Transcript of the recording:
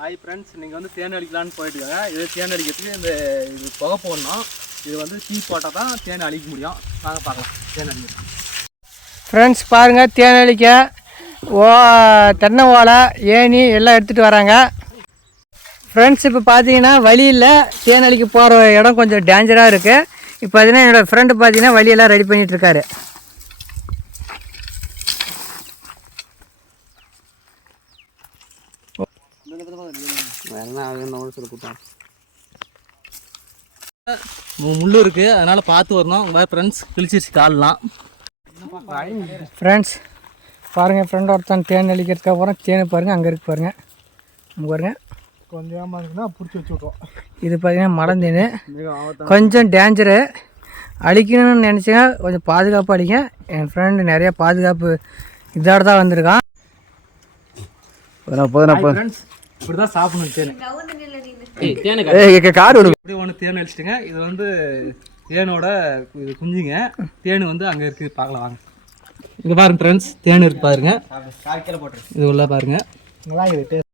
Hi friends, நீங்கள் வந்து தேன் அடிக்கலான்னு போயிட்டுருக்காங்க. இது தேன் அடிக்கிறதுக்கு இது புகை போடணும். இது வந்து தீ போட்டால் தான் தேன் அழிக்க முடியும். வாங்க பார்க்கலாம் தேன் அடிக்க. ஃப்ரெண்ட்ஸ் பாருங்கள், தேன் அடிக்க தென்னை ஓலை ஏணி எல்லாம் எடுத்துகிட்டு வராங்க. ஃப்ரெண்ட்ஸ் இப்போ பார்த்தீங்கன்னா வழியில் தேன் அடிக்க போகிற இடம் கொஞ்சம் டேஞ்சராக இருக்குது. இப்போ பார்த்தீங்கன்னா என்னோடய ஃப்ரெண்டு பார்த்தீங்கன்னா வழியெல்லாம் ரெடி பண்ணிகிட்ருக்காரு. முள்ளு இருக்குது, அதனால் பார்த்து வரணும். ஃப்ரெண்ட்ஸ் கிழிச்சிருச்சு காலெலாம். ஃப்ரெண்ட்ஸ் பாருங்கள், ஃப்ரெண்ட் ஒருத்தன் தேன் அழிக்கிறதுக்கு அப்புறம் தேனை பாருங்கள், அங்கே இருக்கு பாருங்கள். அங்கே பாருங்கள், கொஞ்சம் இருக்குன்னா பிடிச்சி வச்சுருக்கோம். இது பார்த்தீங்கன்னா மரம் தேன், கொஞ்சம் டேஞ்சரு. அழிக்கணும்னு நினச்சிங்க கொஞ்சம் பாதுகாப்பாக அடிங்க. என் ஃப்ரெண்டு நிறையா பாதுகாப்பு இதோட தான் வந்திருக்கான். ஃப்ரெண்ட்ஸ் இப்படி தான் சாப்பிடணும் தேன். இப்படி ஒன்று தேன் அழிச்சிட்டுங்க. இது வந்து தேனோட இது குஞ்சுங்க. தேன் வந்து அங்கே இருக்குது, பார்க்கலாம் வாங்க. இது பாருங்க ஃப்ரெண்ட்ஸ், தேன் இருக்கு பாருங்க. இது உள்ள பாருங்க, நல்லா இருக்குது.